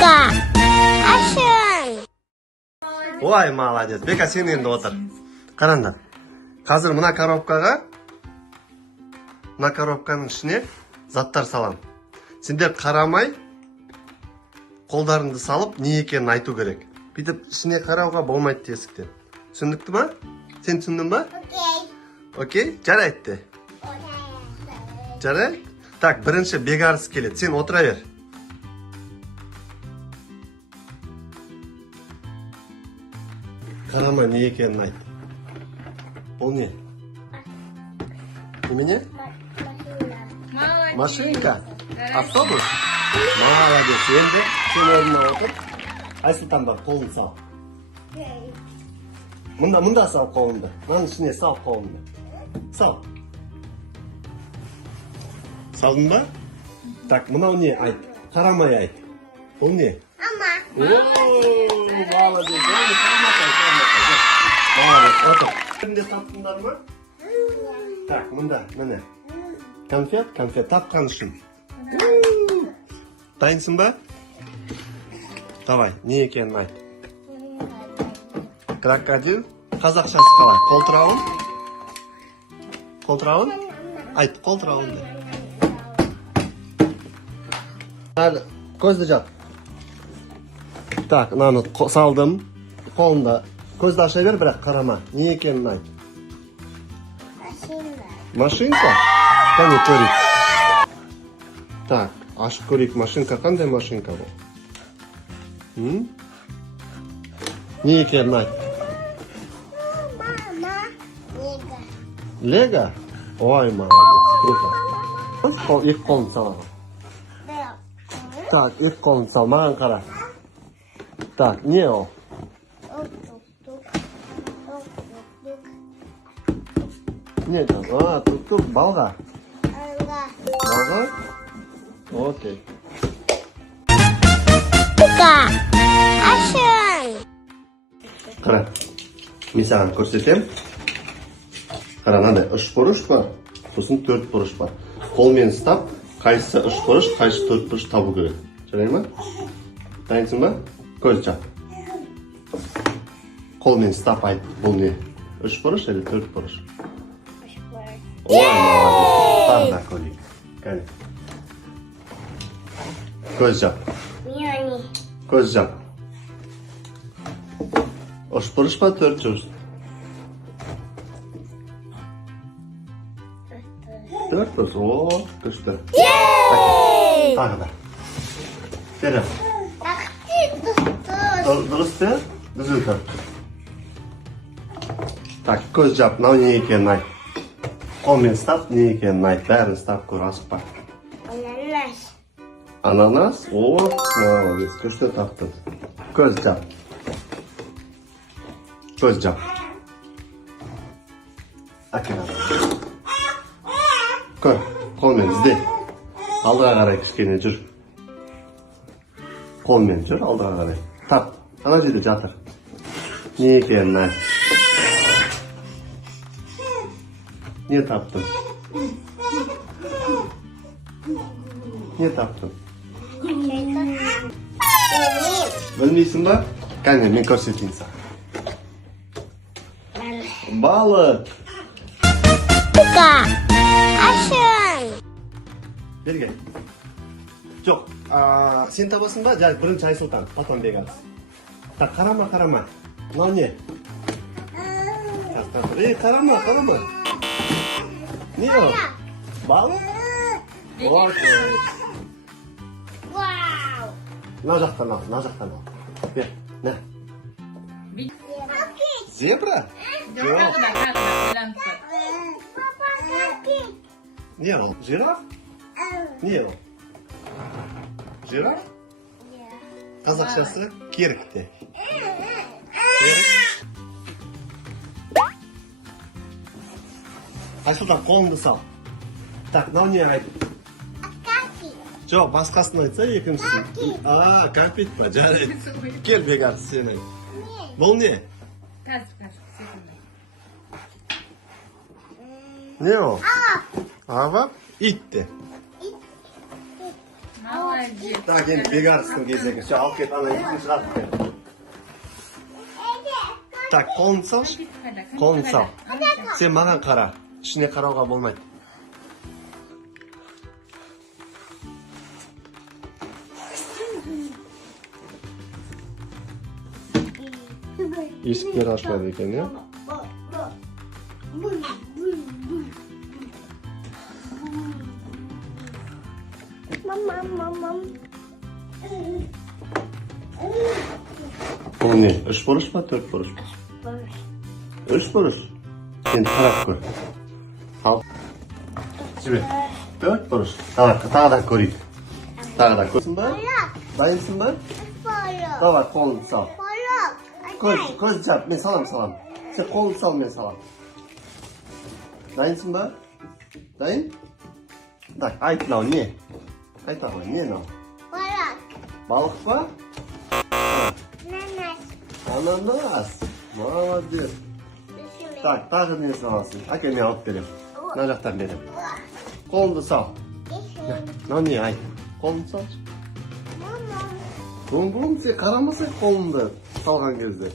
Бека, ашын. Ой, молодец. Бека, сен енді отыр. Қараңдар. Қазір мына коробканың ішіне заттар салам. Сендер қарамай, қолдарыңды салып, не екенін айту керек. Бүйтіп, ішіне қарауға болмайды тесіктен. Түсіндікті ма? Сен түсіндің ба? Окей, жарайды. Жарайды? Так, бірінші бегарыс келеді. Сен отыра бер. Қарама, не екенін айт. Ол не? Немене? Машинка? Автобус? Молодец. Енді сен орнына отыр. Айсұлтан бар, қолын сал. Мұнда сал қолыңды. Мынаның ішіне сал қолыңды. Сал. Салдың ба? Так, мынау не айт? Қарамай айт. Бұл не? Ама. Молодец. Молодец, отыр. Бірінде таптыңдар ма? Так, мұнда, міне. Конфет тапқан үшін. Дайынсың ба? Давай, не екенін айт. Крокодил. Қазақшасы қалай? Қолтырауын? Айт, қолтырауын де. Көзді жап. Так, наны салдым. Қолында. Көзді аша бер, бірақ қарама. Не екенін айт. Машинка? Қане көрейік. Так, ашып көрейік. Машинка қандай машинка бұл? Не екенін айт. Лего? Ой, молодец. Круто. Екі қолын сал. Так, екі қолын сал. Маған қара. Так, не ол? Не там? Тук, балға. Балға? Окей. Бека, ашын. Қара. Мен саған көрсетем. Қара, мынандай 3 бұрыш бар, сосын 4 бұрыш бар. Қолмен ұстап, қайсысы 3 бұрыш, қайсысы 4 бұрыш табу керек. Жарайды ма? Дайынсың ба? Көз жап. Қолмен ұстап айт, бұл не? 3 бұрыш әлі 4 бұрыш? 3 бұрыш. Ой, молодец. Тағы да көрейік. Кәне. Көз жап. Көз жап. 3 бұрыш па, 4 бұрыш? 4 бұрыш. О, күшті. Тағы да. Бері. Дұрыс бе? Дүзіл тұр. Так, көз жап. Мынау не екенін айт. Қолмен ұстап, не екенін айт. Бәрін ұстап көр, асықпа. Ананас? О, молодец. Күшті таптың. Көз жап. Көз жап. Әкелі. Көр, қолмен ізде. Алдыға қарай кішкене жүр. Қолмен жүр, алдыға қарай. Тап, ана жерде жатыр. Не екенін айт. Не таптың? Не таптың? Білмейсің ба? Кәне, мен көрсетейін саған. Балық. Бека, ашын. Берге. Жоқ, сен табасың ба? Жарайды, бірінші Айсұлтан, потом бегарыз. Так, қарама. Мынау не? Қарама. Не ол? Балық? Окей. Мына жақтан ал. Бер, на. Зебра? Жоқ. Не ол? Жираф? Не ол? Жираф? Қазақшасы керікте. Айсұлтан, қолыңды сал. Так, мынау не айт? Жоқ, басқасын айтса екіншісін. Кәмпит па, жарайды. Кел, бегарыз, сен айт. Бұл не? Не ол? Ава? Ит те. Молодец. Так, енді бекарыстың кезегі. Şu алып кет, ана етін шығарып бер. Так, қолын салшы. Қолын сал. Сен маған қара. Ішіне қарауға болмайды. Есіктер ашылады екен, иә? Бұл не? 3 бұрыш па, 4 бұрыш па? 3 бұрыш. Енді қарап көр. Ал. Жібер. 4 бұрыш. Тағы да көрейік. Тағы да көрсін ба? Дайынсың ба? Давай, қолын сал. Көз жап, мен салам. Сен қолын сал, мен салам. Дайынсың ба? Дайын? Так, айт мынау не? Айта ғой, не мынау? Балық па? Ананас. Молодец. Так, тағы не саласың? Әке, мен алып берем. Мына жақтан берем. Қолыңды сал. Мынау не, айт. Қолыңды салшы. Бұлым, сен қарамасай қолыңды салған кезде.